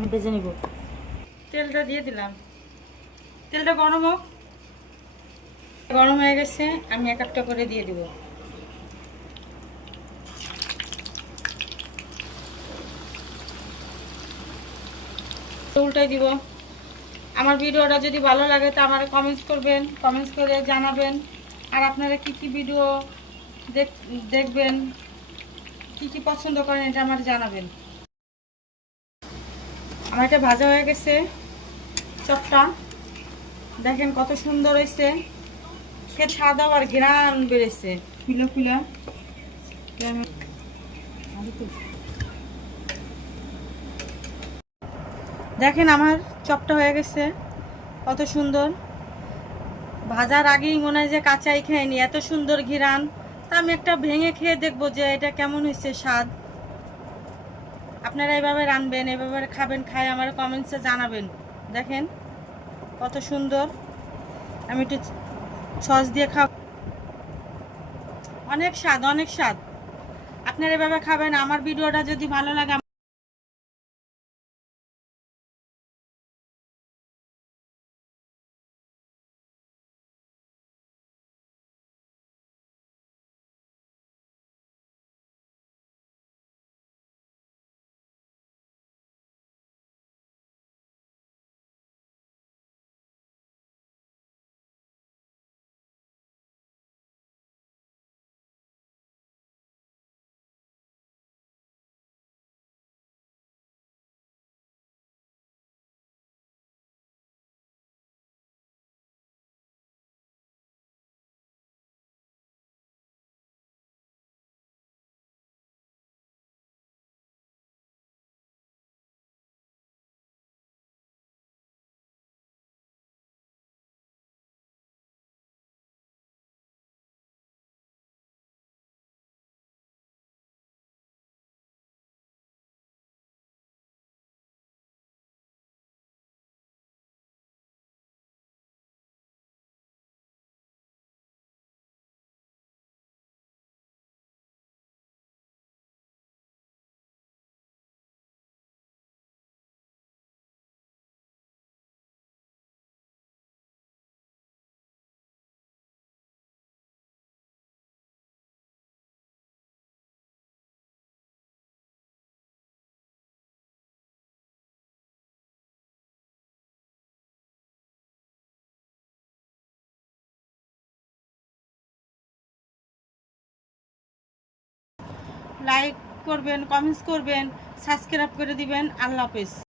আমি ভেজে নিব। তেলটা দিয়ে দিলাম, তেলটা গরম হোক। গরম হয়ে গেছে, আমি এক একটা করে দিয়ে দিব। উল্টাই দিব। আমার ভিডিওটা যদি ভালো লাগে তো আমার কমেন্টস করবেন, কমেন্টস করে জানাবেন। আর আপনারা কি কি ভিডিও দেখবেন, কি কি পছন্দ করেন এটা আমার জানাবেন। আমার এটা ভাজা হয়ে গেছে চপটা, দেখেন কত সুন্দর হয়েছে, খেতে সাদা আর ঘ্রাণ বেড়েছে ফুলে ফুলে। দেখেন আমার চপটা হয়ে গেছে কত সুন্দর। ভাজার আগেই মনে হয় যে কাঁচাই খাইনি, এত সুন্দর ঘ্রাণ। তা আমি একটা ভেঙে খেয়ে দেখবো যে এটা কেমন হয়েছে স্বাদ। আপনারা এভাবে রানবেন, এভাবে খাবেন, খাই আমার কমেন্টসে জানাবেন। দেখেন কত সুন্দর। আমি একটু সস দিয়ে খাব, অনেক স্বাদ, অনেক স্বাদ। আপনারা এভাবে খাবেন। আমার ভিডিওটা যদি ভালো লাগে লাইক করবেন, কমেন্টস করবেন, সাবস্ক্রাইব করে দিবেন। আল্লাহ হাফেজ।